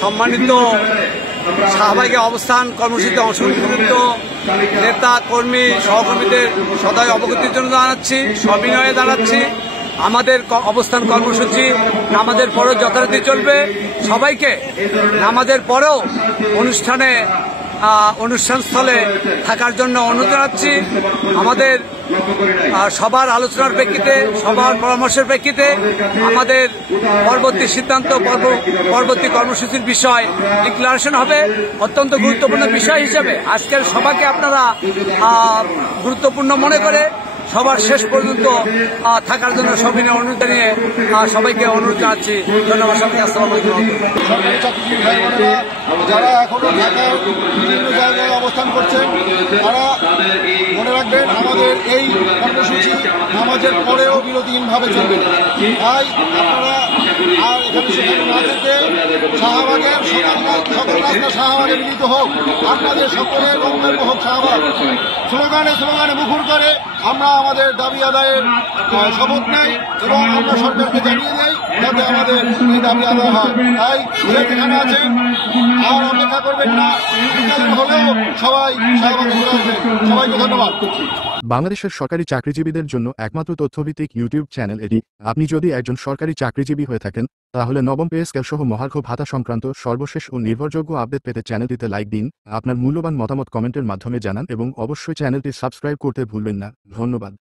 সম্মানিত শাহবাগে অবস্থান কর্মসূচিতে অংশগ্রহণযুক্ত নেতা কর্মী সহকর্মীদের সদয় অবগতির জন্য জানাচ্ছি, সবিনয়ে জানাচ্ছি। আমাদের অবস্থান কর্মসূচি নামাজের পরেও যথারীতি চলবে। সবাইকে নামাজের পরেও অনুষ্ঠানস্থলে থাকার জন্য অনুরোধ জানাচ্ছি। আমাদের সবার আলোচনার প্রেক্ষিতে, সবার পরামর্শের প্রেক্ষিতে আমাদের পরবর্তী সিদ্ধান্ত, পরবর্তী কর্মসূচির বিষয় ডিক্লারেশন হবে। অত্যন্ত গুরুত্বপূর্ণ বিষয় হিসেবে আজকের সভাকে আপনারা গুরুত্বপূর্ণ মনে করে সবার শেষ পর্যন্ত থাকার জন্য সবিনয় অনুরোধ জানিয়ে সবাইকে অনুরোধ জানাচ্ছি। ধন্যবাদ সবাইকে। আসসালামু আলাইকুম। যারা এখনো ঢাকার বিভিন্ন জায়গায় অবস্থান করছেন তারা মনে রাখবেন, আমাদের এই কর্মসূচি নামাজের পরেও বিরতিহীনভাবে চলবে। তাই আপনারা আর এখানে সেখানে না যেতে শাহবাগের সকল রাস্তা শাহবাগে মিলিত হোক। আপনাদের সকলের গন্তব্য হোক শাহবাগ। স্লোগানে স্লোগানে মুখর করে আমরা আমাদের দাবি আদায়ের শপথ নেই এবং আমরা সরকারকে জানিয়ে দেই যাতে আমাদের এই দাবি আদায় হয়। তাই যেখানে আছেন আর অপেক্ষা করবেন না, বিকালের হলেও সবাই শাহবাগে ঘুরে আসবেন। সবাইকে ধন্যবাদ। বাংলাদেশের সরকারি চাকরিজীবীদের জন্য একমাত্র তথ্যভিত্তিক ইউটিউব চ্যানেল এটি। আপনি যদি একজন সরকারি চাকরিজীবী হয়ে থাকেন তাহলে নবম পে স্কেল সহ মহার্ঘ ভাতা সংক্রান্ত সর্বশেষ ও নির্ভরযোগ্য আপডেট পেতে চ্যানেলটিতে লাইক দিন, আপনার মূল্যবান মতামত কমেন্টের মাধ্যমে জানান এবং অবশ্যই চ্যানেলটি সাবস্ক্রাইব করতে ভুলবেন না। ধন্যবাদ।